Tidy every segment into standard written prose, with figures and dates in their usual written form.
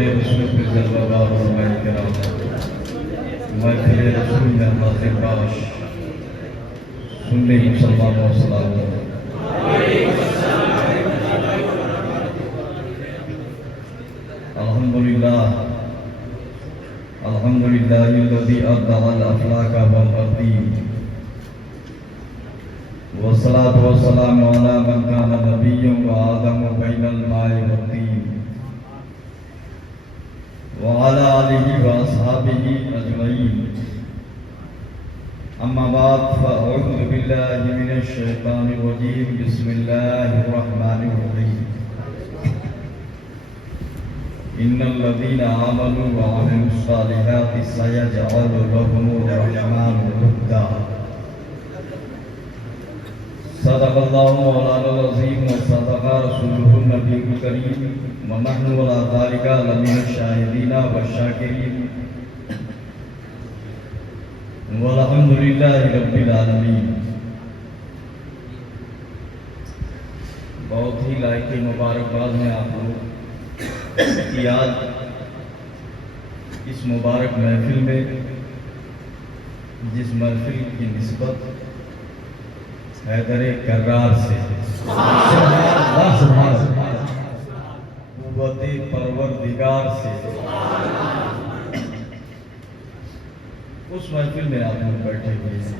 محفل رسول پہ جلوہ بار علماء کرام، محفل رسول میں حاضر باش سنی مسلمانوں سلام الحمدللہ الذی ابدع الافلاک والارضین والصلاة والسلام علی من کان نبی وآدم بین الماء والطین وعلى آلہ واصحابہ اجمعین، اما بعد فاعوذ باللہ من الشیطان الرجیم، بسم اللہ الرحمن الرحیم۔ ان الذین آمنوا وعملوا الصالحات سیجعل لهم الرحمن ودا۔ صدق اللہ مولانا العظیم وصدق رسولہ النبی الکریم، ونحن علی ذلک لمن الشاہدین والشاکرین، والحمدللہ رب العالمین۔ بہت ہی لائق مبارکباد میں آپ لوگ کی آج اس مبارک محفل میں، جس محفل کی نسبت حیدر کرار سے، قوت پروردگار سے، اس محفل میں آپ لوگ بیٹھے ہوئے ہیں،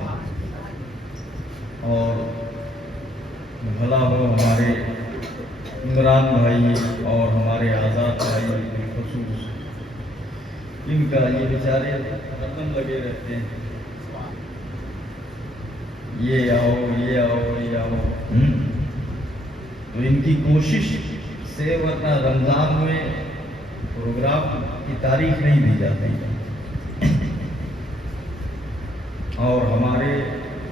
اور بھلا ہو ہمارے عمران بھائی اور ہمارے آزاد بھائی بالخصوص، ان کا یہ بیچارے قدم لگے رہتے ہیں، یہ آؤ یہ آؤ یہ آؤ، تو ان کی کوشش سے ورنہ رمضان میں پروگرام کی تاریخ نہیں دی جاتی، اور ہمارے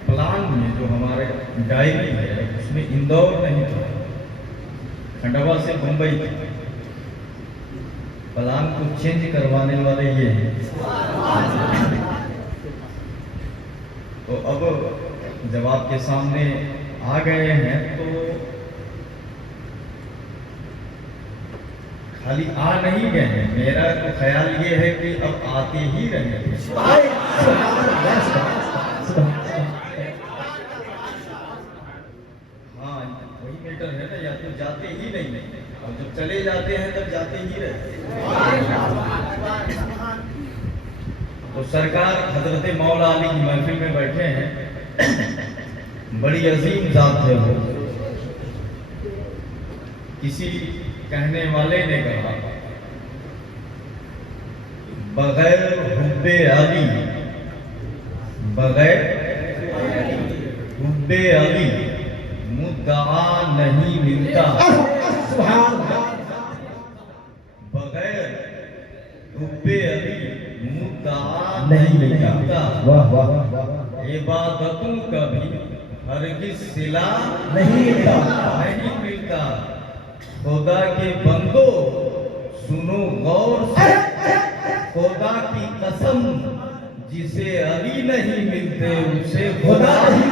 پلان میں جو ہمارے ڈائری ہے اس میں اندور نہیں تھا، کھنڈوا سے ممبئی تھا، پلان کو چینج کروانے والے یہ ہیں۔ تو اب جب آپ کے سامنے آ گئے ہیں تو خالی آ نہیں گئے ہیں، میرا تو خیال یہ ہے کہ اب آتے ہی رہیں گے۔ ہاں وہی میٹر ہے نا، یا تو جاتے ہی نہیں، اور جب چلے جاتے ہیں تب جاتے ہی رہتے ہیں۔ تو سرکار حضرت مولا علی کی محفل میں بیٹھے ہیں، بڑی عظیم ذات ہے وہ۔ کسی کہنے والے نے کہا، بغیر حب علی، بغیر حب علی مدعا نہیں ملتا، بغیر حب علی مدعا نہیں ملتا، عبادتوں کا بھی ہرگز صلہ نہیں ملتا۔ خدا کے بندو سنو غور سے، خدا کی قسم جسے علی نہیں ملتے اسے خدا ہی۔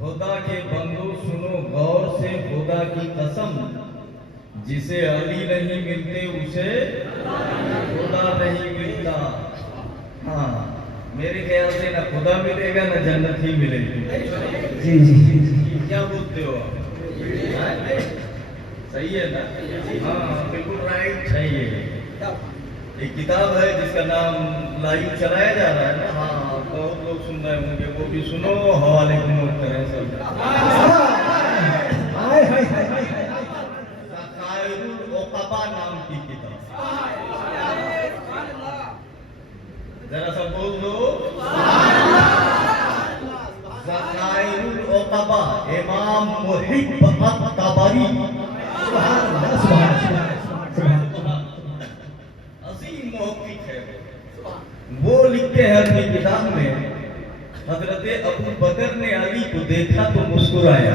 خدا کے بندو سنو غور سے، خدا کی قسم جسے علی نہیں ملتے اسے خدا نہیں ملتا۔ ہاں میرے خیال سے نہ خدا ملے گا نہ جنت ہی ملے گی۔ جی جی کیا بولتے ہو آپ؟ صحیح ہے نا؟ ہاں بالکل رائٹ ہے۔ یہ ایک کتاب ہے جس کا نام لائیو چلایا جا رہا ہے نا، ہاں بہت لوگ سن رہے ہوں گے، وہ بھی سنو، حوالے کی نوٹ کریں سب۔ ذخائر العقبہ نام کی کتاب، ذرا سا بول دو، ذخائر العقبہ، امام محب الطبری، عظیم محقق ہے وہ، لکھتے ہیں اپنی کتاب میں، حضرت ابو بکر نے علی کو دیکھا تو مسکرایا،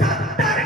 70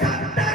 70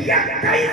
21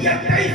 21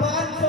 500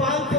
500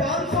500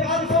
500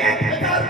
1000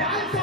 500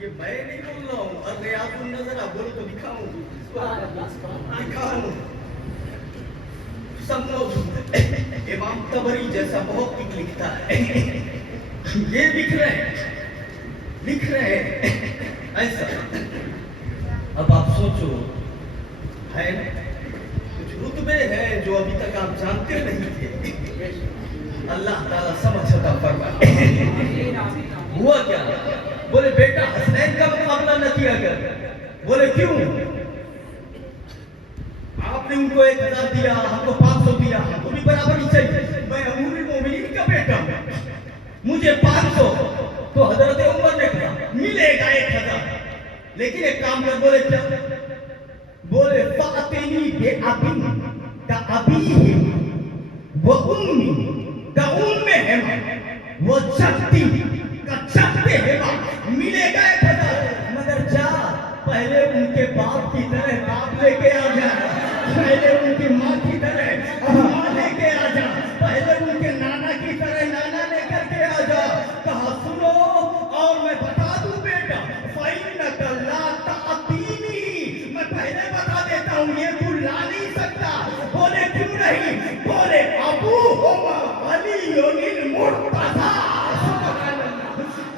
یہ میں نہیں بول رہا ہوں، الریاض النظر بولو تو دکھاؤں دکھاؤں سب موجود ہے۔ امام طبری جیسا بہت کچھ لکھتا ہے، یہ لکھ رہے ہیں ایسا۔ اب آپ سوچو، ہے کچھ رتبے ہیں جو ابھی تک آپ جانتے نہیں تھے، اللہ تعالیٰ سمجھ عطا فرمائے۔ ہوا کیا؟ بولے بیٹا حسنین کا مقابلہ نہ کیا کر۔ بولے کیوں؟ آپ نے ان کو 1000 دیا، ہم کو 500 دیا، ہم کو بھی برابر ہی چاہیے۔ میں امیر المومنین کا بیٹا ہوں، مجھے 500۔ تو حضرت عمر نے کہا ملے گا 1000، لیکن ایک کام کر۔ بولے کیا؟ بولے فَأَتِنِي بِأَبٍ كَأَبِيهِ وَأُمِّ كَأُمِّهِمَا وَجَدِّي كَجَدِّهِمَا۔ ملے گا 1000، مگر جا پہلے ان کے باپ کی طرح باپ لے کے آ جا، پہلے ان کی ماں کی طرح ماں لے کے آ جا، پہلے ان کے نانا کی طرح نانا لے کر کے آ جا۔ کہا سنو اور میں بتا دوں بیٹا، فَإِنَّكَ لَا تَأْتِينِي، میں پہلے بتا دیتا ہوں یہ تو لا نہیں سکتا۔ بولے کیوں نہیں؟ بولے ابوہما علی المرتضیٰ،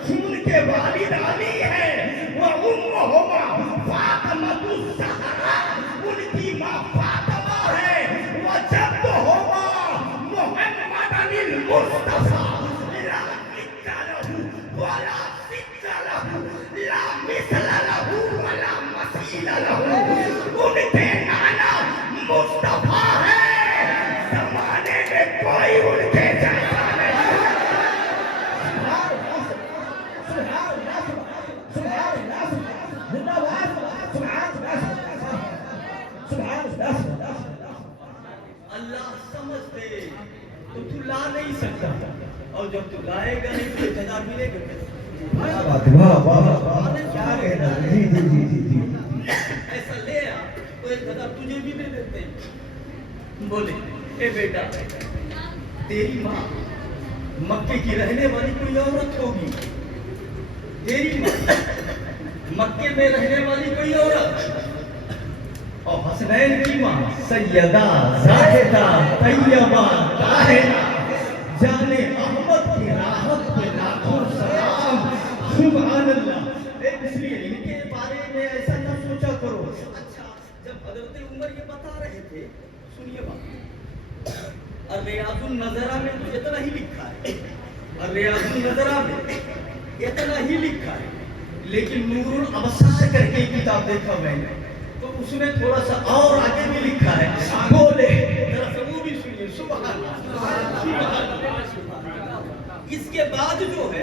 ان کے والد علی ہے، وَأُمُّهُمَا فاطمۃ الزہرا، ان کی ماں فاطمہ ہے، وَجَدُّهُمَا محمد المصطفیٰ، لا مثل له ولا ضد له، لا مثل له ولا مثیل له۔ ان کے نانا مصطفیٰ ہے، زمانے میں کوئی ان کے جیسا نہیں۔ اللہ سمجھ دے تو تو لا نہیں سکتا، اور جب تو لائے گا نہیں تو 1000 ملے گا۔ ایسا لے آ تو 1000 تجھے بھی دے دیتے ہیں۔ بولے اے بیٹا، تیری ماں مکے کی رہنے والی کوئی عورت ہوگی، تیری ماں مکے میں رہنے والی کوئی عورت، اور حسنین کی ماں سیدہ زاہدہ طیبہ طاہرہ جانے احمد کی راحت پہ لاکھوں سلام۔ سبحان اللہ۔ اس لیے ان کے بارے میں ایسا نہ سوچا کرو۔ اچھا، جب حضرت عمر یہ بتا رہے تھے، سنیے بات، الریاض النظرہ میں تو اتنا ہی لکھا ہے، الریاض النظرہ میں اتنا ہی لکھا ہے، لیکن نور الابصار کر کے کتاب دیکھا میں نے، تو اس میں تھوڑا سا اور آگے بھی لکھا ہے۔ بولے ذرا سا وہ بھی سنیے، سبحان اللہ۔ اس کے بعد جو ہے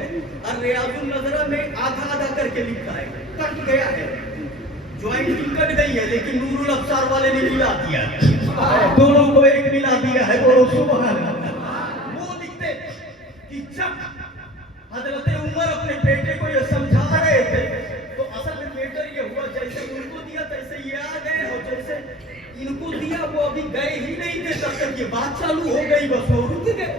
الریاض النظرہ میں آدھا آدھا کر کے لکھا ہے، کٹ گیا ہے، جوائنٹنگ کٹ گئی ہے، لیکن نور الابصار والے نے ملا دیا ہے، دونوں کو ایک ملا دیا ہے۔ بولو سبحان اللہ۔ وہ لکھتے کہ جب حضرت عمر اپنے بیٹے کو یہ سمجھا رہے تھے تو اصل میں میٹر یہ ہوا، جیسے ان کو دیا تیسے یہ آ گئے، اور جیسے ان کو دیا وہ ابھی گئے ہی نہیں تھے، تب تک یہ بات چالو ہو گئی، بس وہ رک گئے۔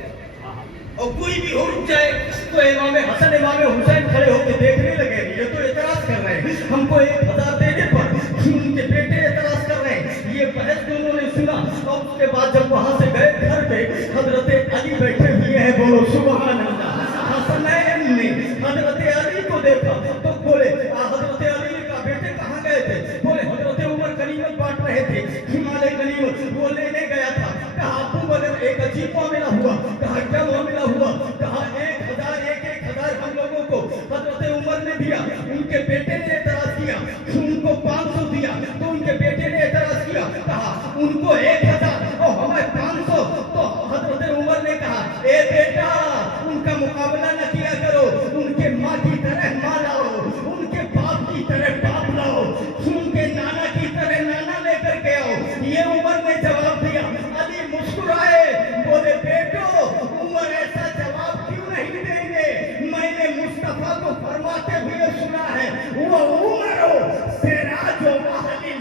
اور کوئی بھی ہو رک جائے تو امام حسن امام حسین کھڑے ہو کے دیکھنے لگے، یہ تو اعتراض کر رہے ہیں ہم کو 1000 دینے پر، ان کے بیٹے اعتراض کر رہے ہیں۔ یہ بحث دونوں نے سنا، اور اس کے بعد جب وہاں سے گئے گھر پہ، حضرت علی بیٹھے ہوئے ہیں، بولو سبحان اللہ۔ حسنین نے حضرت علی کو دیکھا تو بولے، حضرت علی کا بیٹے کہاں گئے تھے؟ بولے حضرت عمر غنیمت بانٹ رہے تھے، ہمارے غنیمت وہ لینے گیا تھا۔ کہا ابو بکر ایک عجیب معاملہ ہوا۔ کہا کیا معاملہ ہوا؟ کہا 1000 ہم لوگوں کو حضرت عمر نے دیا، ان کے بیٹے نے اعتراض کیا، ان کو 500 دیا، تو ان کے بیٹے نے اعتراض کیا، کہا ان کو 1000 اور ہمیں 500، تو حضرت عمر نے کہا اے بیٹا ان کا مقابلہ نہ کیا کرو، ان کے ماں کی طرح ماں لاؤ، ان کے باپ کی طرح باپ لاؤ، ان کے نانا کی طرح نانا لے کر کے آؤ۔ یہ عمر نے جواب دیا۔ علی مسکرائے، بولے بیٹو عمر ایسا جواب کیوں نہیں دیں گے؟ میں نے مصطفیٰ کو فرماتے ہوئے سنا ہے، وہ عمر سراج و اہل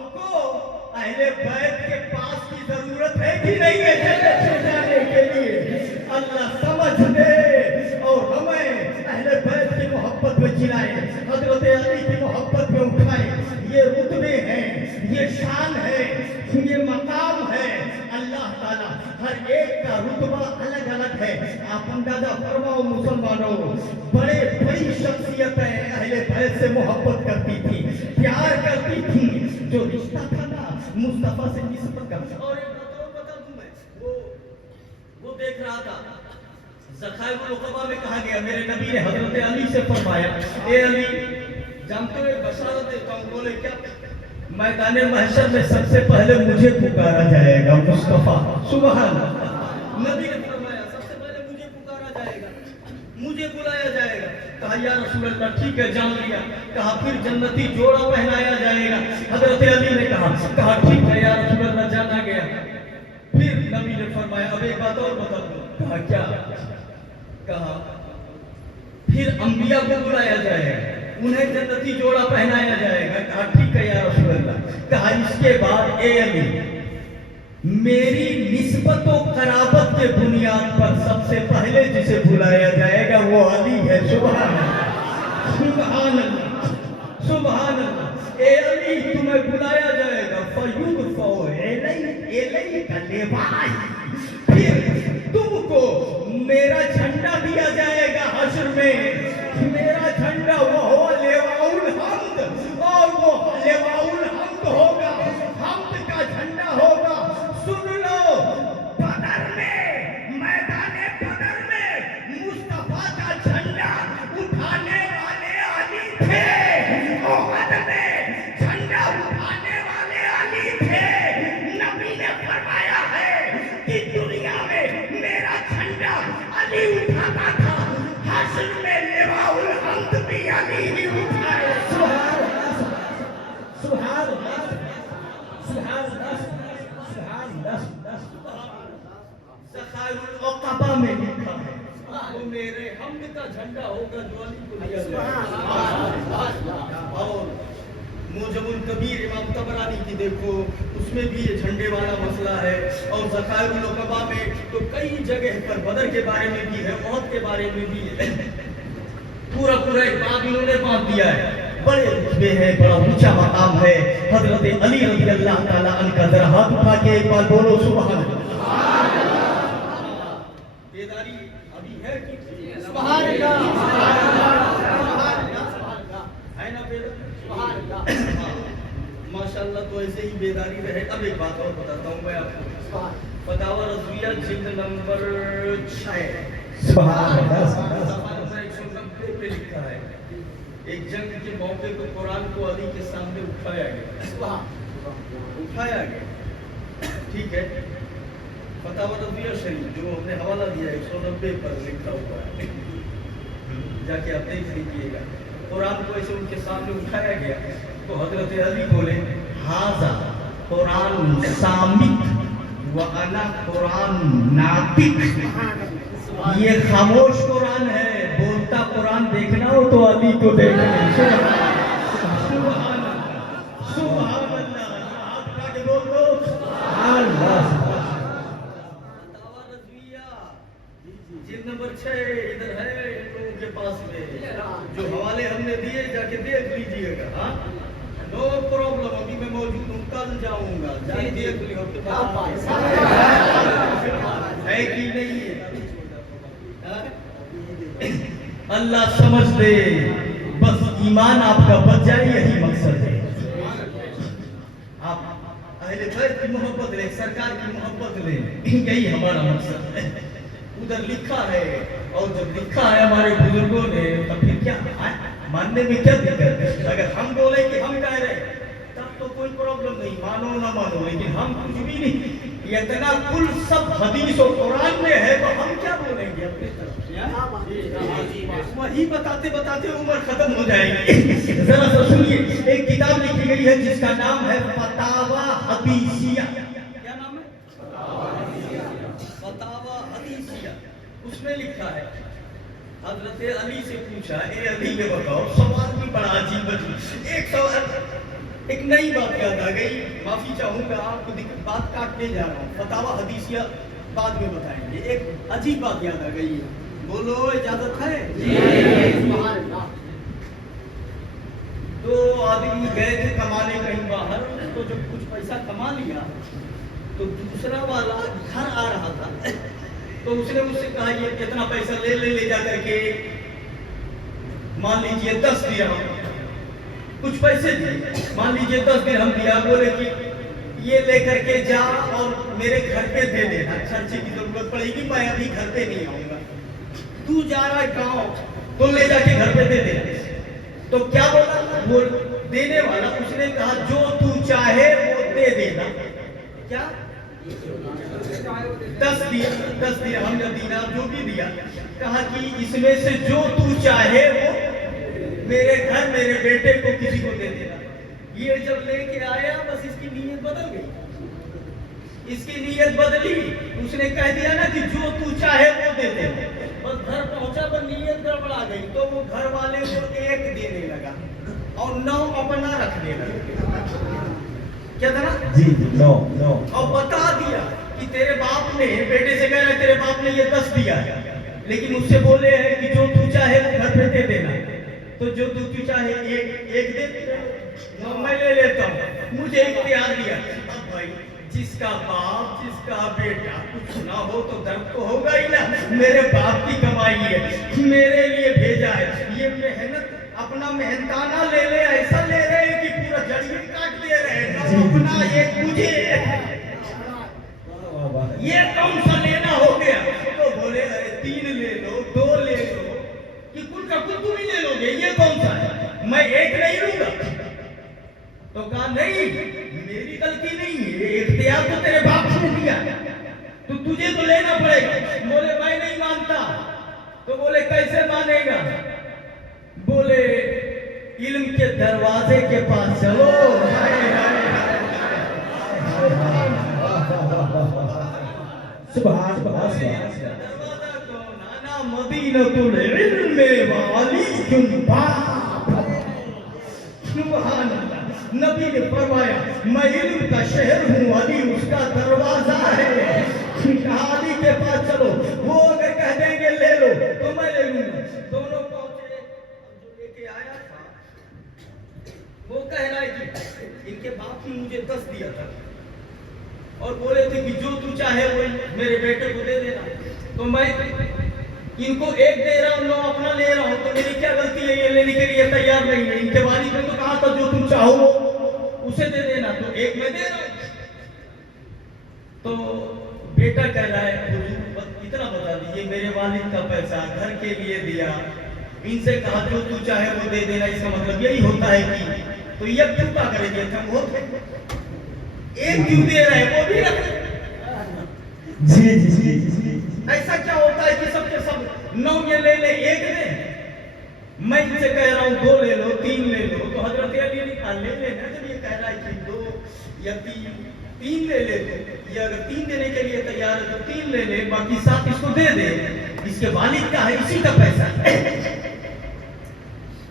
آپ کو اہل بیت کے پاس کی ضرورت ہے کہ نہیں ہے جنت میں جانے کے لیے؟ اللہ سمجھ دے اور ہمیں اہل بیت کی محبت میں جلائے، حضرت علی کی محبت میں اٹھائے۔ یہ رتبے ہیں، یہ شان ہے، یہ مقام ہے۔ اللہ تعالیٰ ہر ایک کا رتبہ الگ الگ ہے۔ آپ اندازہ فرماؤ مسلمانوں، بڑی شخصیتیں اہل بیت سے محبت کرتی تھی، پیار کرتی تھی۔ جو رشتہ تھا نا مصطفیٰ سے نسبت کا۔ اور ایک بتا دوں میں، وہ دیکھ رہا تھا ذخائر العقبہ میں کہا گیا، میرے نبی نے حضرت علی سے فرمایا، اے علی جانتے ہو ایک بشارت دیتا ہوں۔ بولے کیا؟ میدان محشر میں سب سے پہلے مجھے پکارا جائے گا مصطفیٰ، سبحان اللہ۔ نبی نے فرمایا سب سے پہلے مجھے پکارا جائے گا، مجھے بلایا جائے گا۔ کہا یا رسول اللہ ٹھیک ہے جان لیا۔ کہا پھر جنتی جوڑا پہنایا جائے گا۔ حضرت علی نے کہا ٹھیک ہے یا رسول اللہ جانا گیا۔ پھر نبی نے فرمایا اب ایک بات اور بتا دوں۔ کہا کیا؟ کہا پھر انبیاء کو بلایا جائے گا، انہیں جنتی جوڑا پہنایا جائے گا۔ کہا ٹھیک ہے یا رسول اللہ۔ کہا اس کے بعد اے علی میری نسبت و قرابت کے بنیاد پر سب سے پہلے جسے بلایا جائے گا وہ علی ہے۔ سبحان اللہ، سبحان اللہ، سبحان اللہ۔ اے علی تمہیں بلایا جائے گا، فَيُدْفَعُ إِلَيْكَ لِوَاءِ، پھر تم کو میرا جھنڈا دیا جائے گا حشر میں۔ میرا جھنڈا وہ لواء الحمد، اور وہ لواء الحمد ہوگا، حمد کا جھنڈا ہوگا۔ سن لو، بدر میں، میدان بدر میں مصطفیٰ کا جھنڈا اٹھانے والے علی تھے، احد میں جھنڈا اٹھانے والے علی تھے۔ نبی نے فرمایا ہے کہ دنیا میں میرا جھنڈا علی اٹھاتا تھا، حشر میں لواء الحمد بھی علی ہی اٹھائے۔ سبحان اللہ، سبحان اللہ، سبحان اللہ، سبحان اللہ۔ ذخائر العقبہ میں لکھا ہے وہ میرے حمد کا جھنڈا ہوگا جو علی کو دیا جائے۔ اور موجب الکبیر امام طبرانی کی دیکھو، اس میں بھی یہ جھنڈے والا مسئلہ ہے۔ اور ذخائر العقبہ میں تو کئی جگہ پر بدر کے بارے میں بھی ہے، احد کے بارے میں بھی ہے، پورا ایک باب انہوں نے باندھ دیا ہے۔ بڑے رتبے ہیں، بڑا اونچا مقام ہے حضرت علی رضی اللہ تعالیٰ عنہ کا۔ ذرا ہاتھ اٹھا کے ایک بار بولو سبحان اللہ۔ بیداری ابھی ہے کہ سبحان اللہ، ہے نا بیداری؟ ماشاءاللہ، تو ایسے ہی بیداری رہے۔ اب ایک بات اور بتاتا ہوں میں آپ کو، فتاوی رضویہ جلد نمبر 6، سبحان اللہ، 190 پہ لکھا ہے ایک جنگ کے موقع کو قرآن کو علی کے سامنے اٹھایا گیا، ٹھیک ہے؟ فتاوی رضویہ شریف جو ہم نے حوالہ دیا ہے 190 پر لکھا ہوا ہے، جا کے آپ دیکھ لیجیے گا۔ قرآن کو ایسے ان کے سامنے اٹھایا گیا تو حضرت علی بولے ھذا قرآن صامت وانا قرآن ناطق، یہ خاموش قرآن ہے، بولتا قرآن دیکھنا ہو تو علی کو دیکھنا۔ سبحان اللہ، سبحان اللہ، آپ کا کہ بول دو سبحان اللہ۔ فتاوی رضویہ جلد نمبر 6 ادھر ہے ان لوگوں کے پاس میں، جو حوالے ہم نے دیے جا کے دیکھ لیجئے گا۔ ہاں نو پرابلم، ابھی میں موجود ہوں، کل جاؤں گا، جا کے دیکھ لیو ہے کہ نہیں ہے۔ اللہ سمجھ دے، بس ایمان آپ کا بچ جائے، یہی مقصد ہے۔ آپ اہل بیت کی محبت لیں، سرکار کی محبت لیں، یہی ہمارا مقصد ہے۔ ادھر لکھا ہے، اور جب لکھا ہے ہمارے بزرگوں نے تو پھر کیا ماننے میں کیا دقت ہے؟ اگر ہم بولیں کہ ہم کہہ رہے تب تو کوئی پرابلم نہیں، مانو نہ مانو، لیکن ہم کچھ بھی نہیں، اتنا کل سب حدیث و قرآن میں ہے تو ہم کیا بولیں گے اپنی طرف؟ وہی بتاتے بتاتے عمر ختم ہو جائے گی۔ ذرا سا سنیے، ایک کتاب لکھی گئی ہے جس کا نام ہے فتاوی حدیثیہ۔ کیا نام ہے؟ فتاوی حدیثیہ۔ اس میں لکھا ہے حضرت علی سے پوچھا، اے علی یہ بتاؤ، سوال بھی بڑا عجیب عجیب، ایک سوال ایک نئی بات یاد آ گئی، معافی چاہوں گا آپ کو، بات کاٹنے جا رہا ہوں، فتاوا حدیثیہ بعد میں بتائیں گے. ایک عجیب بات یاد آ گئی ہے. بولو اجازت ہے؟ سبحان اللہ. تو آدمی گئے تھے کمانے کہیں باہر، تو جب کچھ پیسہ کما لیا تو دوسرا والا گھر آ رہا تھا، تو اس نے مجھ سے کہا یہ کتنا پیسہ لے جا کر کے، مان لیجئے 10 درہم، کچھ پیسے تھے، مان لیجئے 10 درہم دیا. بولے کہ یہ لے کر کے جا اور میرے گھر پہ دے دینا، خرچے کی ضرورت پڑے گی، میں ابھی گھر پہ نہیں آؤں گا. تو جا رہا ہے گاؤں، تو لے جا کے گھر پہ دے دینا. تو کیا بولا وہ دینے والا؟ اس نے کہا جو تو چاہے وہ دے دینا. کیا 10 درہم یا دینار جو بھی دیا، کہا کہ اس میں سے جو تو چاہے وہ میرے گھر میرے بیٹے کو کسی کو دے دینا. یہ جب لے کے آیا بس اس کی نیت بدل گئی، اس کی نیت بدلی. اس نے کہہ دیا نا کہ جو تو چاہے وہ دے دے. بس گھر پہنچا پر نیت گڑبڑا گئی، تو وہ گھر والے کو 1 دینے لگا اور 9 اپنا رکھنے لگا. کیا تھا نا؟ جی 9. اور بتا دیا کہ تیرے باپ نے، بیٹے سے کہہ رہا ہے تیرے باپ نے یہ 10 دیا ہے، لیکن اس سے بولے ہیں کہ جو تو چاہے وہ گھر پہ دے دینا. تو جو تو چاہے ایک دے دینا، میں لے لیتا ہوں، مجھے اختیار دیا. اب بھائی جس کا باپ جس کا بیٹا کچھ نہ ہو تو درد تو ہوگا ہی نا. میرے باپ کی کمائی ہے، میرے لیے بھیجا ہے، یہ محنت اپنا محنتانہ لے لے، ایسا لے رہے کہ پورا جڑی کاٹ لے رہے. اپنا ایک مجھے، یہ کون سا لینا ہو گیا؟ تو بولے ارے 3 لے لو، 2 لے لو، کہ کل کا کل تم ہی لے لو گے، یہ کون سا ہے؟ میں 1 نہیں لوں گا. تو کہا نہیں میری غلطی نہیں ہے، اختیار تو تیرے باپ نے دیا، تو تجھے تو لینا پڑے گا. بولے میں نہیں مانتا. تو بولے کیسے مانے گا؟ بولے علم کے دروازے کے پاس چلو. سبحان دروازہ کون؟ انا مدینۃ العلم وعلی باب. سبحان اللہ. نبی نے فرمایا میں علم کا شہر ہوں، علی اس کا دروازہ ہے. علی کے پاس چلو، وہ اگر کہہ دیں گے لے لو تو میں لے لوں گا. دونوں پہنچے. جو لے کے آیا تھا وہ کہہ رہا ہے کہ ان کے باپ نے مجھے 10 دیا تھا اور بولے تھے کہ جو تو چاہے وہ میرے بیٹے کو دے دینا. تو میں ان کو 1 دے رہا ہوں، 9 اپنا لے رہا ہوں. تو میری کیا غلطی ہے؟ یہ لینے کے لیے تیار نہیں ہے. ان کے والد نے تو کہا تھا جو تم چاہو اسے دے دینا، تو 1 میں دے رہا ہوں. تو بیٹا کہہ رہا ہے حضور اتنا بتا دیجیے، میرے والد کا پیسہ گھر کے لیے دیا، ان سے کہا جو تو چاہے وہ دے دینا، اس کا مطلب یہی ہوتا ہے کہ تو یہ کیوں کا کریں گے؟ ہم ہوتے 1 کیوں دے رہے ہیں؟ وہ بھی رکھے. جی. ایسا کیا ہوتا ہے کہ سب کے سب 9 یہ لے لے 1 دے؟ میں ان سے کہہ رہا ہوں 2 لے لو، 3 لے لو. تو حضرت علی نے کہا لے لینا. جب یہ کہہ رہا ہے کہ 2 یا 3 لے لے لو، یا اگر 3 دینے کے لیے تیار ہے تو 3 لے لے، باقی 7 اس کو دے دے، اس کے والد کا ہے، اسی کا پیسہ ہے.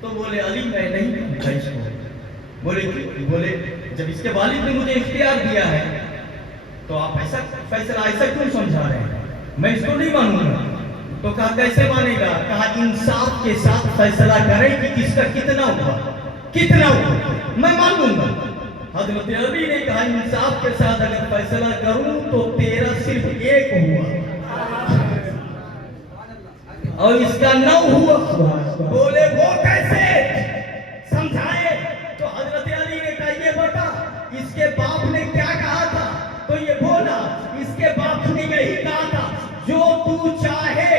تو بولے علی میں نہیں دوں اس کو. بولے جب اس کے والد نے مجھے اختیار دیا ہے تو آپ ایسا فیصلہ ایسا کیوں سمجھا رہے ہیں؟ میں اس کو نہیں مانوں گا. تو کہا کیسے مانے گا؟ کہا انصاف کے ساتھ فیصلہ کریں کہ کس کا کتنا ہوا، میں مان لوں گا. حضرت علی نے کہا انصاف کے ساتھ اگر فیصلہ کروں تو تیرا صرف 1 ہوا اور اس کا 9 ہوا. بولے وہ کیسے سمجھائے؟ تو حضرت علی نے کہا یہ بتا اس کے باپ نے کیا کہا تھا؟ تو یہ بولا اس کے باپ نے یہی کہا تھا جو تو چاہے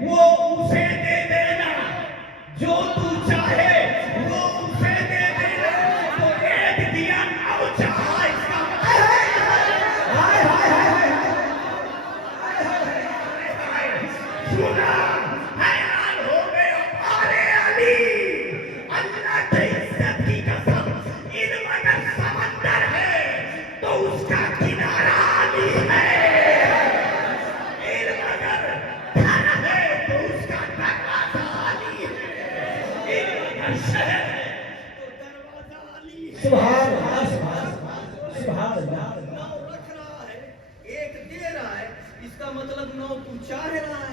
وہ اسے دے دینا، جو تو چاہے وہ اسے دے دینا. تو 1 دیا 9 چاہا. اس کا سنا حیران ہو گئے. ارے علی اللہ کی عزت کی قسم، علم اگر سمندر ہے تو اس کا کنارہ علی ہے. سبحان اللہ سبحان اللہ. نو رکھ رہا ہے، ایک دے رہا ہے، اس کا مطلب نو تو چاہ رہا ہے،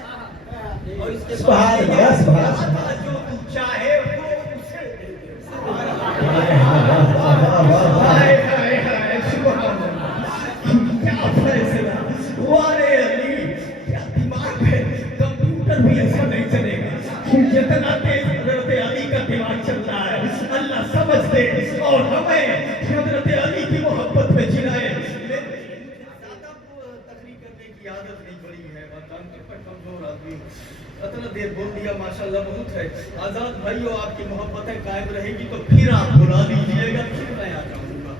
اور اس کے سبحان اللہ سبحان اللہ. بعد جو تو چاہے وہ اسے دے دے. ہائے ہائے ہائے سبحان اللہ. کیا فیصلہ. وارے علی کیا دماغ ہے. کمپیوٹر بھی ایسا نہیں چلے گا. جتنا تیز حضرت علی کا دماغ چل رہا ہے اللہ سمجھ دے اور ہمیں حضرت علی کی محبت میں جلائے. زیادہ تقریر کرنے کی عادت نہیں پڑی ہے، کمزور آدمی اتنا دیر بول دیا ماشاءاللہ بہت ہے. آزاد بھائیو آپ کی محبتیں قائم رہے گی تو پھر آپ بلا لیجیے گا، پھر میں آ جاؤں گا.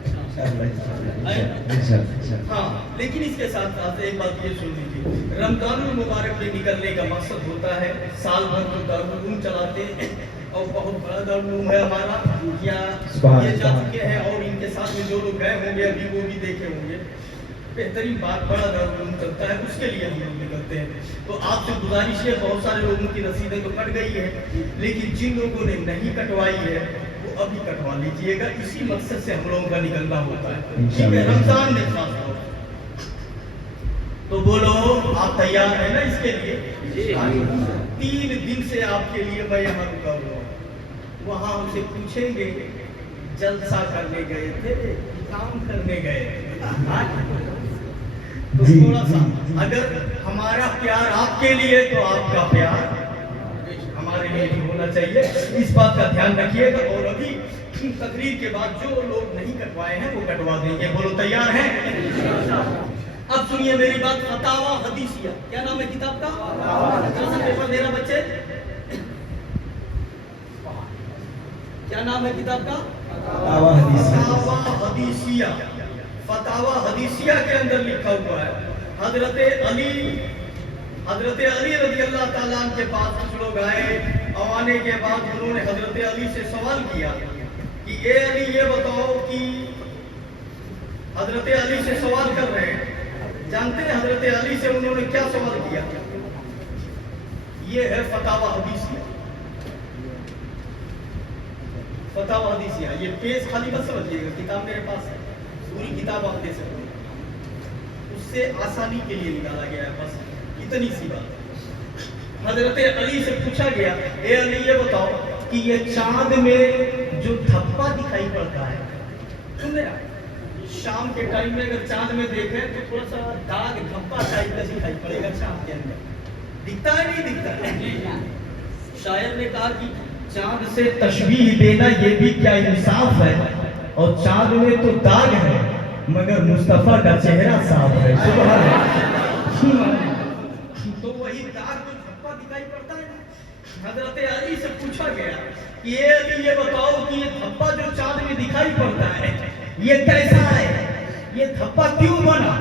ہاں لیکن اس کے ساتھ ساتھ ایک بات یہ سن لیجیے، رمضان المبارک میں نکلنے کا مقصد ہوتا ہے سال بھر جو دارالعلوم چلاتے ہیں اور بہت بڑا دارالعلوم ہے ہمارا، یا یہ جا چکے ہیں اور ان کے ساتھ میں جو لوگ گئے ہوں گے ابھی وہ بھی دیکھے ہوں گے، بہترین بات بڑا دارالعلوم چلتا ہے، اس کے لیے ہم لوگ نکلتے ہیں. تو آپ سے گزارش ہے، بہت سارے لوگوں کی رسیدیں تو کٹ گئی ہے، لیکن جن لوگوں نے نہیں کٹوائی ہے وہ ابھی کٹوا لیجئے گا. اسی مقصد سے ہم لوگوں کا نکلنا ہوتا ہے، ٹھیک ہے، رمضان میں خاص طور پر. تو بولو آپ تیار ہیں نا اس کے لیے؟ 3 دن سے آپ کے لیے میں یہاں رکا ہوا ہوں. وہاں ہم سے پوچھیں گے جلسہ کرنے گئے تھے کام کرنے گئے تو تھوڑا سا اگر ہمارا پیار آپ کے لیے تو آپ کا پیار ہمارے لیے بھی ہونا چاہیے. اس بات کا دھیان رکھیے گا. اور ابھی تقریر کے بعد جو لوگ نہیں کٹوائے ہیں وہ کٹوا دیں گے. بولو تیار ہیں؟ اب سنیے میری بات. فتاوی حدیثیہ، کیا نام ہے کتاب کا؟ کون سا پیپر دے رہا بچے؟ کیا نام ہے کتاب کا؟ فتاوی حدیثیہ. فتاوی حدیثیہ کے اندر لکھا ہوا ہے حضرت علی رضی اللہ تعالیٰ عنہ کے پاس کچھ لوگ آئے اور آنے کے بعد انہوں نے حضرت علی سے سوال کیا کہ اے علی یہ بتاؤ کہ حضرت علی سے سوال کر رہے ہیں، جانتے ہیں حضرت علی سے انہوں نے کیا سوال کیا؟ یہ ہے فتاوی حدیثیہ. فتاوی حدیثیہ یہ پیج خالی بس سمجھیے گا، کتاب میرے پاس ہے، پوری کتاب آپ دے سکتے ہیں، اس سے آسانی کے لیے نکالا گیا ہے، بس اتنی سی بات. حضرت علی سے پوچھا گیا اے علی یہ بتاؤ کہ یہ چاند میں جو دھبا دکھائی پڑتا ہے، سن رہے آپ شام کے ٹائم میں اگر چاند میں دیکھیں تو تھوڑا سا داغ دھبا ٹائپ کا دکھائی پڑے گا چاند کے اندر، دکھتا ہے نہیں دکھتا؟ شاعر نے کہا کہ چاند سے تشبیہ دینا یہ بھی کیا انصاف ہے، اور چاند میں تو داغ ہے مگر مصطفیٰ کا چہرہ صاف ہے. سبحان اللہ. تو وہی داغ جو دھبا دکھائی پڑتا ہے. حضرت علی سے پوچھا گیا کہ یہ علی یہ بتاؤ کہ یہ دھبا جو چاند میں دکھائی پڑتا ہے یہ کیسا ہے، یہ دھبا کیوں بنا؟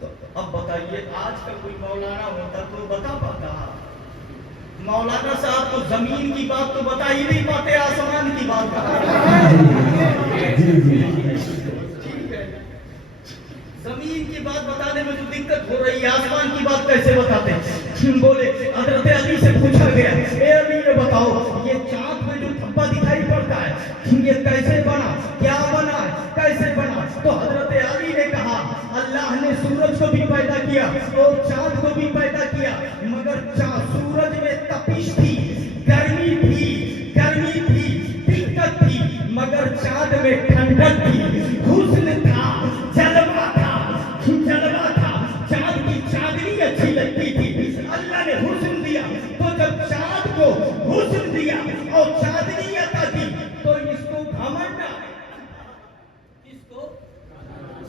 تو اب بتائیے آج کا کوئی مولانا ہوتا تو بتا پاتا؟ مولانا صاحب تو زمین کی بات تو بتا ہی نہیں پاتے، آسمان کی بات ٹھیک ہے، زمین کی بات بتانے میں تو دقت ہو رہی ہے، آسمان کی بات کیسے بتاتے ہیں؟ بولے حضرت علی سے پوچھا گیا اے علی یہ بتاؤ یہ چاند میں جو دھبا دکھائی پڑتا ہے یہ کیسے بنا، کیا بنا، کیسے بنا؟ تو حضرت علی نے کہا اللہ نے سورج کو بھی پیدا کیا اور چاند کو بھی پیدا کیا، مگر سورج میں تپش تھی، گرمی تھی، دقت تھی، مگر چاند میں ٹھنڈک تھی، حسن تھا، جلوہ تھا. چاند کی چاندنی اچھی لگتی تھی، اللہ نے حسن دیا. تو جب چاند کو حسن دیا اور چاندنی عطا کی تو اس کو گھمنڈ،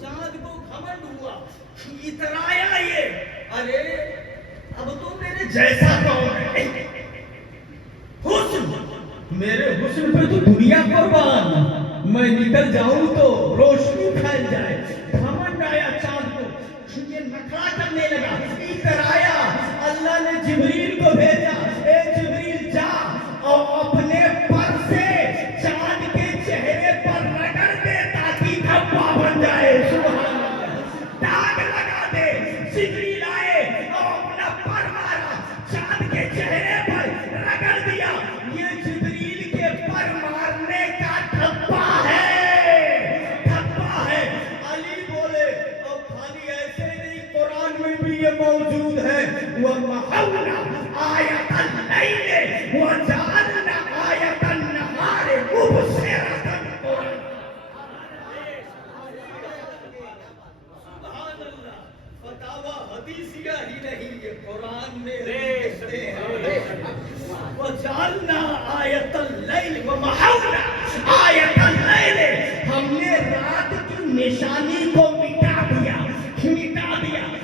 چاند کو گھمنڈ ہوا، اترایا یہ ارے اب تو میرے جیسا کون ہے، حسن میرے حسن پہ تو دنیا قربان، میں نکل جاؤں تو روشنی پھیل جائے. گھمنڈ آیا چاند کو، یہ نخرا کرنے لگا، اترایا. اللہ نے جبریل کو بھیجا اے جبریل جا اور اپنے پر سے چاند کے چہرے پر رگڑ دے تاکہ دھبا بن جائے. سبحان اللہ. داغ لگا دے. جبریل آئے اور اپنا پر مارا، چاند کے چہرے پر رگڑ دیا. یہ جبریل کے پر مارنے کا دھبا ہے. ومحونا آیت اللیل وجعلنا آیت النہار مبصرۃ سبحان اللہ فتاوی حدیثیہ ہی نہیں یہ قرآن میں لکھتے ہیں وجعلنا آیت اللیل ومحونا آیت اللیل ہم نے رات کی نشانی کو مٹا دیا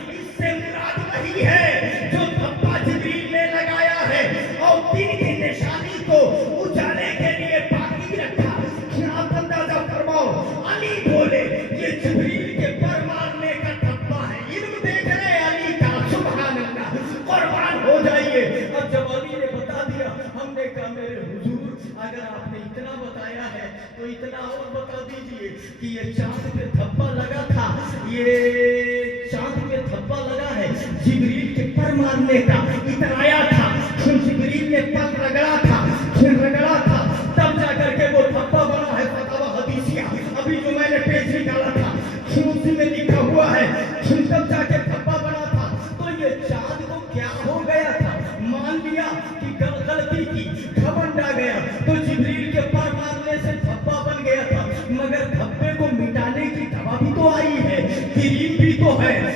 اس سے مراد وہی ہے جو دھبا جبریل نے لگایا ہے اور دن کی نشانی کو اجالے کے لیے باقی رکھا آپ اندازہ فرماؤ علی بولے یہ جبریل کے پر مارنے کا دھبا ہے علم دیکھ رہے علی کا سبحان اللہ قربان ہو جائیے اب جب علی نے بتا دیا ہم نے کہا میرے حضور اگر آپ نے اتنا بتایا ہے تو اتنا اور بتا دیجئے کہ یہ چاند پہ دھبا لگا تھا یہ چاند پہ دھبا لگا ہے جبریل کے پر مارنے کا اترایا تھا جبریل نے پر رگڑا تھا تب جا کر کے وہ دھبا بنا ہے فتاوی حدیثیہ ابھی جو میں نے پیج نکالا تھا اسی میں لکھا ہوا ہے تب جا کے دھبا بنا تھا تو یہ چاند کو کیا ہو گیا تھا مان لیا کہ غلطی کی گھمنڈ آ گیا تو جبریل کے پر مارنے سے دھبا بن گیا تھا مگر دھبے کو مٹانے کی دوا بھی تو آئی ہے کریم بھی تو ہے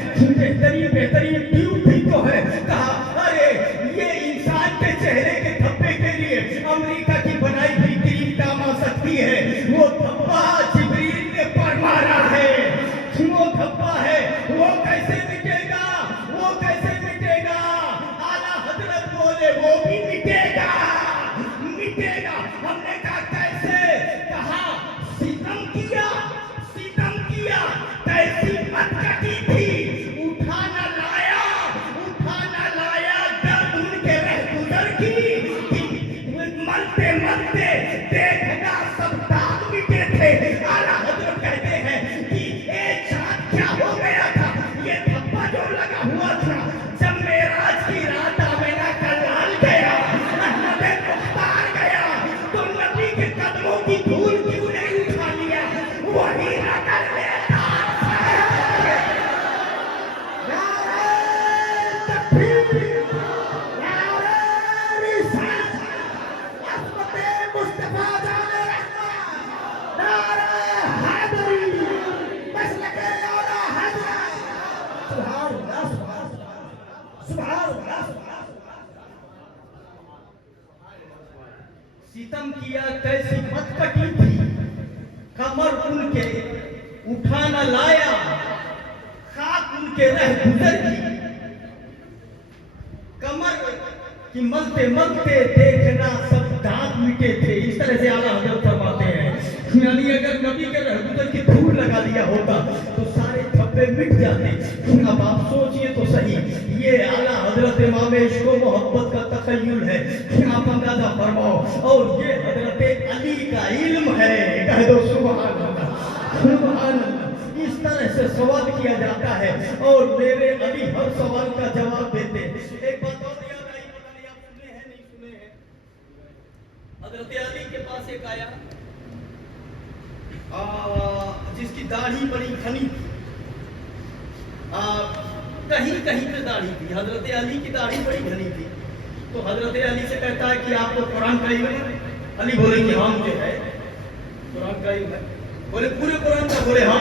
بہترین ٹیوب بھی تو ہے کہا ارے یہ انسان کے چہرے کے دھبے کے لیے امریکہ کی بنائی ہوئی کریم کام آ سکتی ہے وہ دھبا جبریل نے پر مارا ہے وہ دھبا ہے وہ کیسے مٹے گا اعلیٰ حضرت بولے وہ بھی مٹے گا ہم نے کہا کیسے کہا ستم کیا کیسی مت کٹی تھی اٹھا نہ لایا جب ان کے رہ گزر کی مرتے دیکھنا سب داغ مٹے تھے اعلیٰ حضرت کہتے ہیں کہ ایک چاند کیا ہو گیا تھا یہ دھبا جو لگا ہوا تھا جب معراج کی رات آمینہ کا لال گیا احمد مختار گیا تو نبی کے قدموں کی دھول کیوں نہیں اٹھا لیا وہی نہ کر لیتا ستم کیا کیسی مت کٹی تھی کمر ان کے اٹھا نہ لایا خاک ان کے رہ گزر کی کمر کی ملتے دیکھنا سب دانت مٹے تھے اس طرح سے اعلیٰ حضرت فرماتے ہیں یعنی اگر نبی کے رہ گزر کی دھول لگا دیا ہوتا تو سارے دھبے مٹ جاتے اب آپ سوچئے تو صحیح یہ اعلیٰ حضرت امام عشق و محبت کا تخیل ہے آپ اندازہ فرماؤ اور یہ حضرت علی کا علم ہے کہہ دو سبحان اللہ اس طرح سے سوال کیا جاتا ہے اور میرے علی ہر سوال کا جواب دیتے ایک بات اور یاد آئی پتہ نہیں آپ سنے ہیں نہیں سنے ہیں حضرت علی کے پاس ایک آیا جس کی داڑھی بڑی گھنی تھی کہیں پہ داڑھی تھی حضرت علی کی داڑھی بڑی گھنی تھی تو حضرت علی سے کہتا ہے کہ آپ کو قرآن کا علم ہے علی بولے کہ ہاں مجھے ہے قرآن کا علم ہے بولے پورے قرآن کا بولے ہاں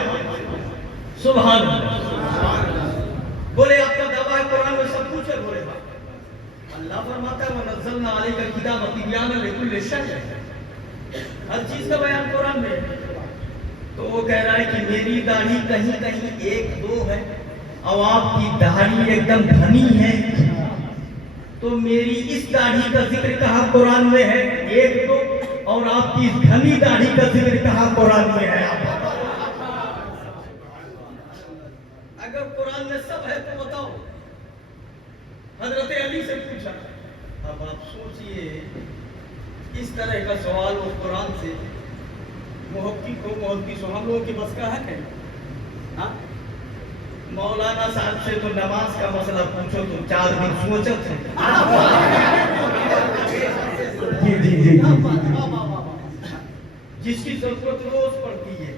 سبحان اللہ بولے آپ کا دعویٰ ہے قرآن میں سب کچھ ہے بولے ہاں اللہ فرماتا ہے وَنَزَّلْنَا عَلَيْكَ الْكِتَابَ تِبْيَانًا لِكُلِّ شَيْءٍ ہر چیز کا بیان قرآن میں تو وہ کہہ رہا ہے کہ میری داڑھی کہیں ایک دو ہے اور آپ کی داڑھی ایک دم گھنی ہے تو میری اس داڑھی کا ذکر کہاں قرآن میں ہے ایک دو اور آپ کی اس گھنی داڑھی کا ذکر کہاں قرآن میں ہے اگر قرآن میں سب ہے تو بتاؤ حضرت علی سے پوچھا اب آپ سوچئے اس طرح کا سوال وہ قرآن سے محقق ہم لوگوں کی بس کا ہے کہ مولانا صاحب سے تو نماز کا مسئلہ پوچھو تو 4 دن سوچت ہے جی جس کی ضرورت روز پڑتی ہے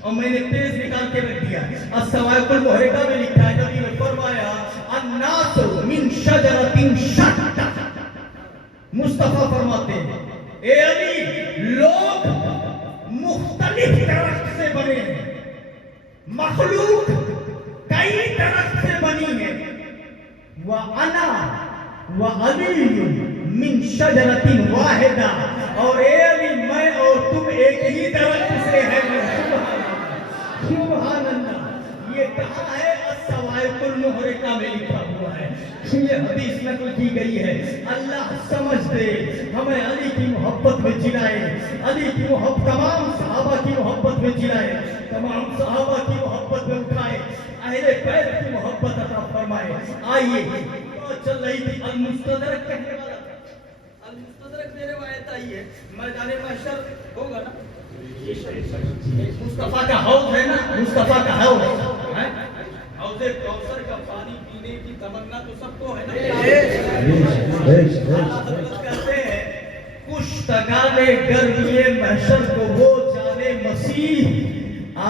اور میں نے تیز نکال کے رکھ دیا. السوائق المحرقہ میں لکھا ہے, نبی نے فرمایا الناس من شجرۃ شتیٰ. مصطفیٰ فرماتے ہیں اے علی, لوگ مختلف درخت سے بنے ہیں, مخلوق کئی درخت سے بنی ہے. وَأَنَا وَعَلِيٌّ مِّن شَجَرَةٍ وَاحِدَةٍ, اور اے علی میں اور تم ایک ہی درخت سے ہیں. سبحان اللہ. یہ کہا ہے السوائق المحرقہ میں لکھا ہوا ہے, یہ حدیث نقل کی گئی ہے. اللہ سمجھ دے, ہمیں علی کی محبت میں جلائے, علی کی محبت تمام صحابہ کی محبت میں جلائے, تمام صحابہ کی محبت میں اٹھائے, اہل بیت کی محبت عطا فرمائے. آئیے چل رہی تھی المستدرک کہنے والا تھا. المستدرک میں روایت آئی ہے, میدان محشر ہوگا نا, مصطفیٰ کا حوض ہے نا, مصطفیٰ کا حوض, حوض کوثر کا پانی پینے کی تمنا تو سب کو ہے نا. حضرت کہتے ہیں کشتگان گرمی محشر کو وہ جانے مسیح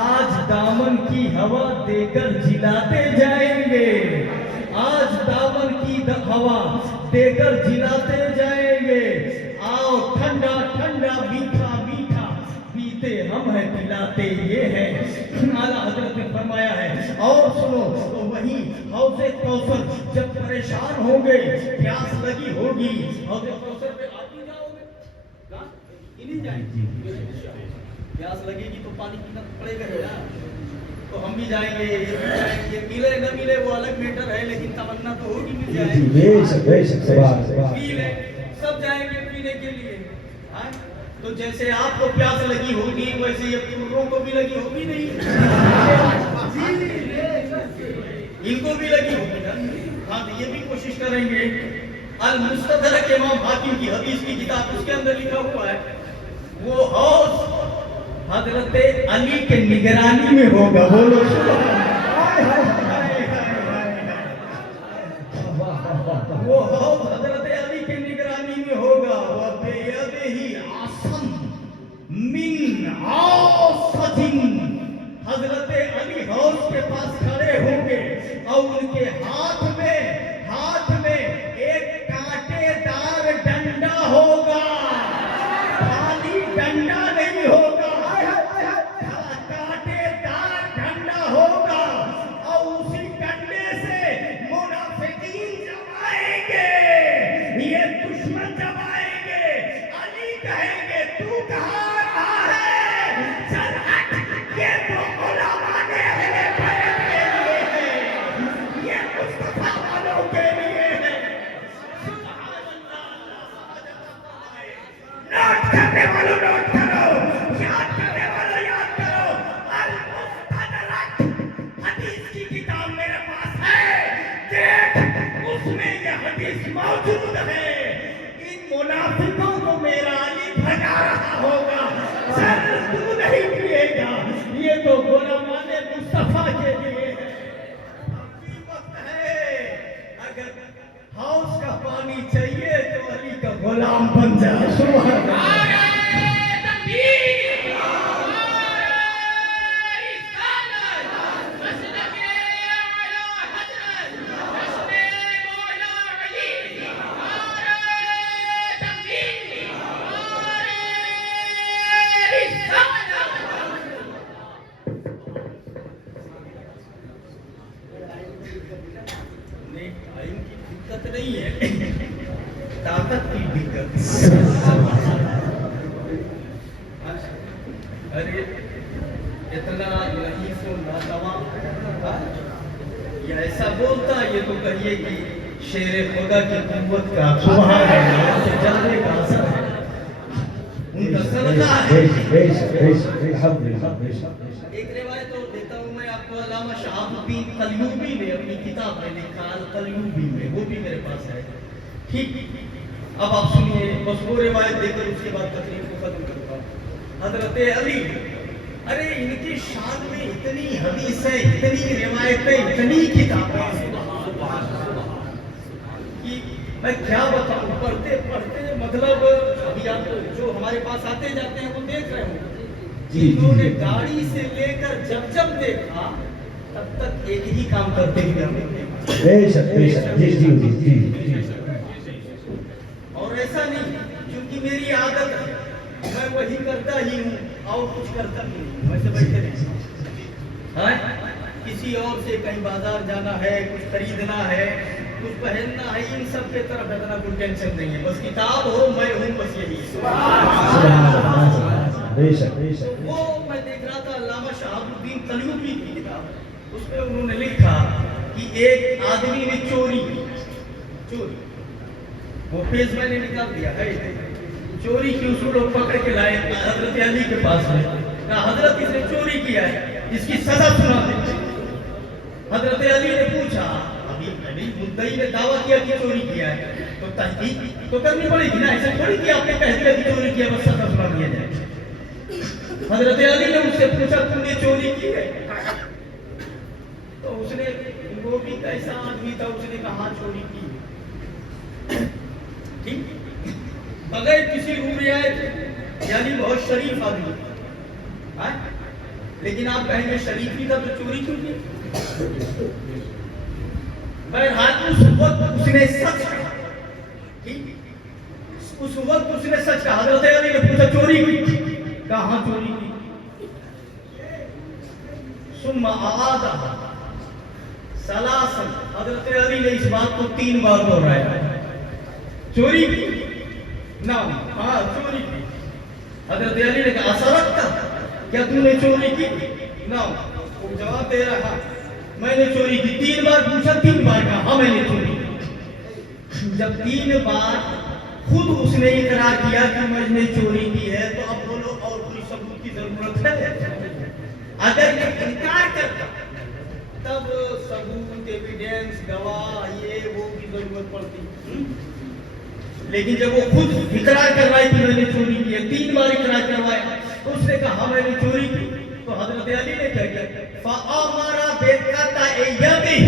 آج دامن کی ہوا دے کر جلاتے جائیں گے, آج دامن کی ہوا دے کر جلاتے جائیں گے. آؤ ٹھنڈا ٹھنڈا میٹھا میٹھا پیتے ہم ہیں پلاتے یہ ہے. اعلیٰ حضرت نے فرمایا ہے, اور سنو تو وہی حوض کوثر جب پریشان ہوں گے, پیاس لگی ہوگی, حوض کوثر پہ آپ ہی جاؤ گے, نہیں جائیں گے, پیاس لگے گی تو پانی پینا پڑے گا نا, تو ہم بھی جائیں گے, یہ بھی جائیں گے, ملے نہ ملے وہ الگ میٹر ہے, لیکن تمنا تو ہوگی مل جائے گی. پی لیں, سب جائیں گے پینے کے لیے. تو جیسے آپ کو پیاس لگی ہوگی ویسے یہ پوروں کو بھی لگی ہوگی نہیں, ان کو بھی لگی ہوگی نا. ہاں تو یہ بھی کوشش کریں گے. المستدرک امام حاکم کی حدیث کی کتاب, اس کے اندر لکھا ہوا ہے وہ حوض حضرت علی کے نگرانی میں ہوگا. بولو وہ حوض حضرت علی کے نگرانی میں ہوگا. من عاصٍ, حضرت علی حوض کے پاس کھڑے ہوں گے اور ان کے ہاتھ میں ایک کانٹے دار ڈنڈا ہوگا. خالی ڈنڈا نہیں ہوگا, کانٹے دار ڈنڈا ہوگا, اور اسی ڈنڈے سے منافقین جمائیں گے, یہ دشمن جمائیں گے. علی کہیں گے تو کہاں کرنے والوں نوٹ کرو, یاد کرنے والوں یاد کرو. المستدرک حدیث کی کتاب میرے پاس ہے, دیکھ اس میں یہ حدیث موجود ہے. ان منافقوں کو میرا علی بھگا رہا ہوگا, سر تو نہیں پیے گا, یہ تو غلامان مصطفیٰ کے لیے ہے. ابھی وقت ہے, اگر حوض کا پانی چاہیے تو علی کا غلام بن جائے. سبحان اللہ. نہیں ہے, طاقت کی دقت. ارے اتنا نہیں سو ناتواں, یہ ایسا بولتا, یہ تو کہیے کہ شیر خدا کی قوت کا سبحان اللہ جلوے کا اثر ہے, ان کا صدقہ ہے. ایک روایت اور دیتا ہوں میں آپ کو, علامہ شہاب الدین قلیوبی نے اپنی کتاب میں لکھا القلیوبی میں, وہ بھی میرے پاس ہے. ٹھیک, اب آپ سنیے, بس وہ روایت دے کر اس کے بعد تقریر کو ختم کرتا ہوں. حضرت علی, ارے ان کی شان میں اتنی حدیثیں, اتنی روایتیں, اتنی کتابیں کہ میں کیا بتاؤں، پڑھتے پڑھتے مطلب ابھی آپ جو ہمارے پاس آتے جاتے ہیں وہ دیکھ رہے ہوں، انہوں نے گاڑی سے لے کر جب دیکھا تب تک ایک ہی کام کرتے ہوئے ہمیں دیکھا۔ بے شک بے شک، جی جی جی جی، اور ایسا نہیں، کیونکہ میری عادت ہے میں وہی کرتا ہی ہوں اور کچھ کرتا نہیں، ویسے بیٹھے نہیں۔ ہاں کسی اور سے کہیں بازار جانا ہے، کچھ خریدنا ہے، کچھ پہننا ہے، ان سب کے طرف اتنا کوئی ٹینشن نہیں ہے، بس کتاب ہو میں ہوں، بس یہی ہے۔ سبحان اللہ، بے شک بے تو شک، وہ میں دیکھ رہا تھا علامہ شہاب الدین قلیوبی کی کتاب، اس میں انہوں نے لکھا کہ ایک آدمی نے چوری وہ پیج میں نے نکال دیا ہے، چوری کی، اس کو لوگ پکڑ کے لائے حضرت علی کے پاس میں، کہا حضرت اس نے چوری کیا ہے، اس کی سزا سنا دیں۔ حضرت علی نے پوچھا، ابھی مدعی نے دعویٰ کیا کہ چوری کیا ہے تو تحقیق تو کرنی پڑے گی نا، ایسا تھوڑی کہ آپ نے کہہ دیا کہ چوری کیا بس سزا سنا دیا جائے۔ حضرت علی نے اس سے پوچھا تم نے چوری کی ہے؟ تو اس نے، وہ بھی کیسا آدمی تھا، اس نے کہا چوری کی، ٹھیک، بغیر کسی رعایت، یعنی بہت شریف آدمی، لیکن آپ کہیں گے شریف ہی تھا تو چوری کیوں کی؟ بہرحال اس وقت اس نے سچ کہا، ٹھیک، اس وقت اس نے سچ کہا۔ حضرت علی نے پوچھا چوری کی؟ کہاں چوری کی؟ ثم اعادها ثلاثا، حضرت علی نے اس بات کو 3 بار دہرایا، چوری کی؟ نعم، ہاں چوری کی۔ حضرت علی نے کہا اسرقت، کیا تم نے چوری کی؟ نعم، وہ جواب دے رہا میں نے چوری کی۔ 3 بار پوچھا، 3 بار کہا ہاں میں نے چوری کی۔ جب 3 بار خود اس نے اقرار کیا کہ میں نے چوری کی ہے، تو اب بولو اور کوئی ثبوت کی ضرورت ہے؟ اگر یہ انکار کرتا تب ثبوت، ایویڈنس، گواہ، یہ وہ کی ضرورت پڑتی، لیکن جب وہ خود اقرار کر رہا ہے کہ میں نے چوری کی ہے، 3 بار اقرار کروایا، تو اس نے کہا ہاں میں نے چوری کی، تو حضرت علی نے کیا کیا؟ فَأَمَرَ بِقَطْعِ يَدِهِ،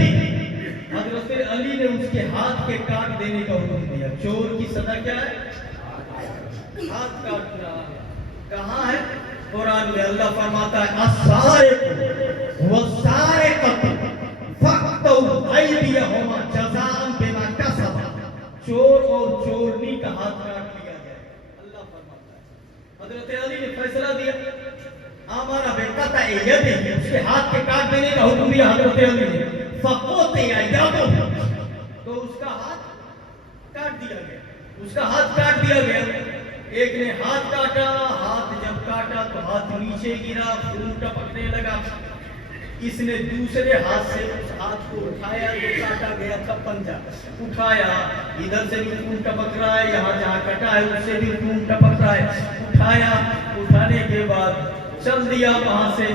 حضرت علی نے اس کے ہاتھ کے کاٹ دینے کا حکم دیا۔ چور کی سزا کیا ہے؟ ہاتھ کاٹنا۔ کہاں ہے؟ قرآن میں اللہ فرماتا ہے السارق والسارقۃ فاقطعوا ایدیہما جزاء بما کسبا، چور اور چورنی کا ہاتھ کاٹ لیا جائے، اللہ فرماتا ہے۔ حضرت علی نے فیصلہ دیا، ہمارا بقطع یدہ، اس کے ہاتھ کے کاٹ دینے کا حکم دیا حضرت علی نے، فقطع یدہ، تو اس کا ہاتھ کاٹ دیا گیا، اس کا ہاتھ کاٹ دیا گیا۔ ایک نے ہاتھ کاٹا، ہاتھ جب کاٹا تو ہاتھ نیچے گرا، خون ٹپکنے لگا، اس نے دوسرے ہاتھ سے اس ہاتھ کو اٹھایا جو کاٹا گیا تھا پنجہ، اٹھایا، ادھر سے بھی خون ٹپک رہا ہے، یہاں جہاں کٹا ہے اس سے بھی خون ٹپک رہا ہے، اٹھایا، اٹھانے کے بعد چل دیا وہاں سے،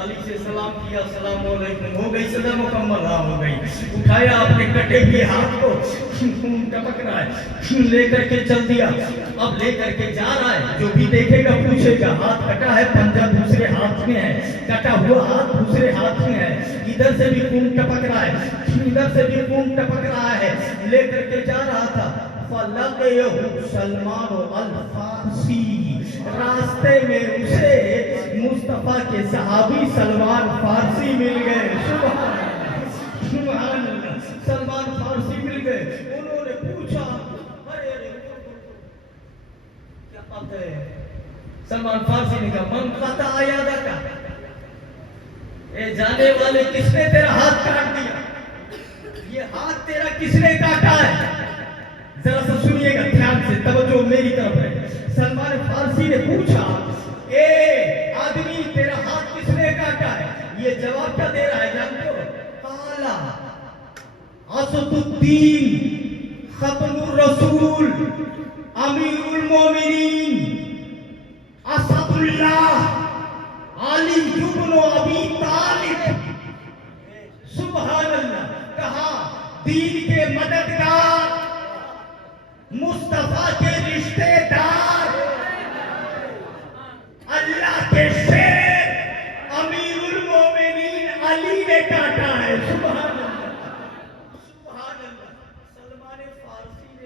علی سے سلام کیا، السلام علیکم، ہو گئی سزا مکمل؟ ہاں ہو گئی۔ اٹھایا اپنے کٹے ہوئے ہاتھ کو، خون ٹپک رہا ہے، لے کر کے چل دیا، اب لے کر کے جا رہا ہے، جو بھی دیکھے گا پوچھے گا ہاتھ کٹا ہے، پنجہ دوسرے ہاتھ میں ہے، کٹا ہوا ہاتھ دوسرے ہاتھ میں ہے، ادھر سے بھی خون ٹپک رہا ہے، ادھر سے بھی خون ٹپک رہا ہے، لے کر کے جا رہا تھا، فَلَقِيَهُ سَلْمَانُ الْفَارِسِيُّ، راستے میں اسے مصطفیٰ کے صحابی سلمان فارسی مل گئے، سبحان اللہ، سلمان فارسی مل گئے، انہوں نے پوچھا ارے کیا بات ہے؟ سلمان فارسی نے کہا من قطع یدک، اے جانے والے کس نے تیرا ہاتھ کاٹ دیا؟ یہ ہاتھ تیرا کس نے کاٹا ہے؟ ذرا سا سنیے گا دھیان سے، توجہ میری طرف ہے۔ سلمان فارسی نے پوچھا اے آدمی تیرا ہاتھ کس نے کاٹا ہے؟ یہ جواب کیا دے رہا ہے جانتے ہو؟ قالا اسد الدین ختم الرسول امیر المومنین اسد اللہ علی بن ابی طالب، سبحان اللہ، کہا دین کے مددگار، مصطفیٰ کے رشتے دار، اللہ کے شیر، امیر المومنین علی نے کاٹا ہے، سبحان اللہ، سبحان اللہ۔ سلمان فارسی نے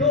2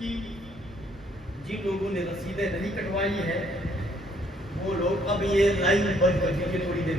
کہ جن لوگوں نے رسیدیں نہیں کٹوائی ہے وہ لوگ اب یہ لائن بند کر دیجیے تھوڑی دیر